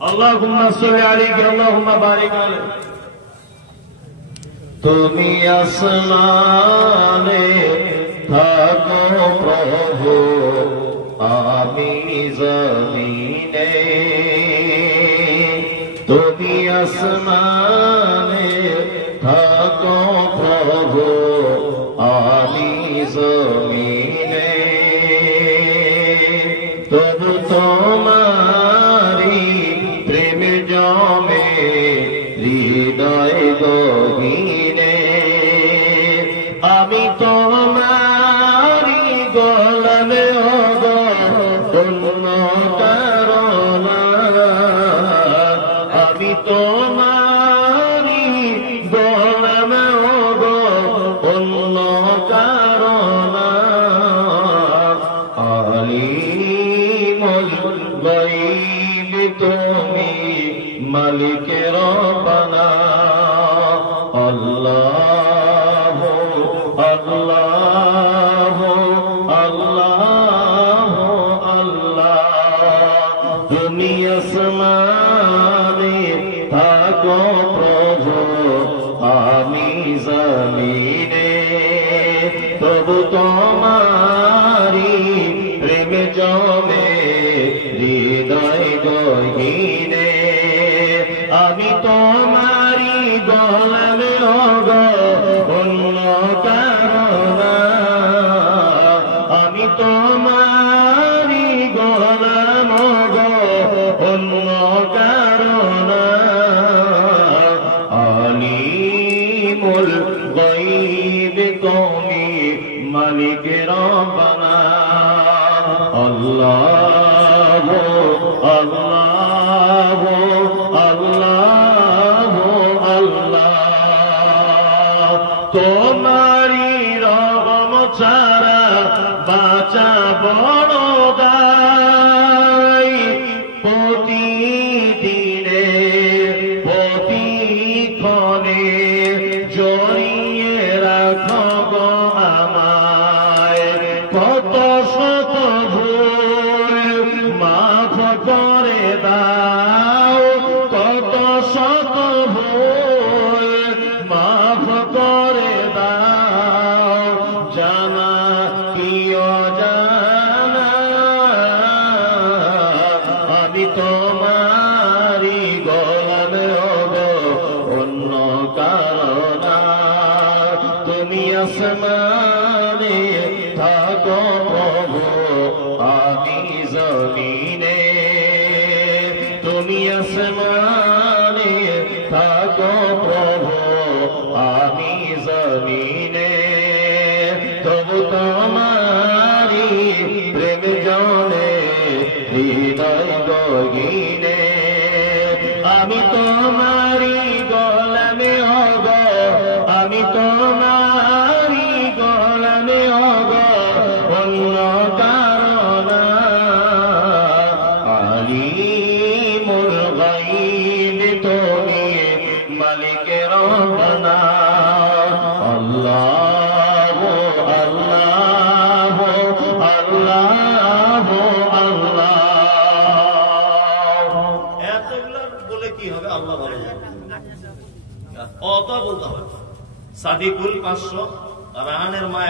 আল্লাহুম্মা সাল্লি আলাইহি আল্লাহুম্মা বারিক আলাইহি। তুমি আসমানে থাকো প্রভু, আমি জমিনে। তুমি আসমানে থাকো প্রভু, আমি জমিনে। তবু তোমারি প্রেম জমে হৃদয় গহীনে। আমি তোমারি গোলামে অন্য কারণ, আমি তোমারি গোলামে অন্য কারণ। আলিমুল গায়ব তুমি, মালিক রব্বানা। আল্লাহ আল্লাহ আল্লাহ আল্লাহ। তুমি আসমানে থাকো প্রভু, আমি জমিনে। তবু তোমারি প্রেম জমে হৃদয় গহীনে। আমি তোমারি গোলামে অন্য কারণ, আমি তোমারি গোলাম অন্য কারণ। আলিমুল গায়ব তুমি, মালিক রব্বানা। আল্লাহ আল্লাহ আল্লাহ আল্লাহ। তোমারি রহম ছাড়া বাঁচা বড় দায়। প্রতিদিনে প্রতিক্ষণে জড়িয়ে রাখো গো আমায়। কত শত ভুল মাফ করে দাও, কত শত ভুল মাফ করে দাও। জানা কি অজানা, আমি তোমারি গোলামে অন্য কারণ। তুমি আসমানে থাকো প্রভু, আমি জমিনে। তুমি আসমানে থাকো প্রভু, আমি জমিনে। তবু তোমারি প্রেম জমে হৃদয় গহীনে। আমি তোমারি গোলামে আমি তোমারি গোলামে অন্য কারণ। আলিমুল গায়ব তুমি, মালিক রব্বানা। আল্লাহ আল্লাহ আল্লাহ আল্লাহ। এতগুলো বলে কি হবে? আল্লাহ ভালো অত বলতে হবে। সাদিকুল 500 রানের মায়া।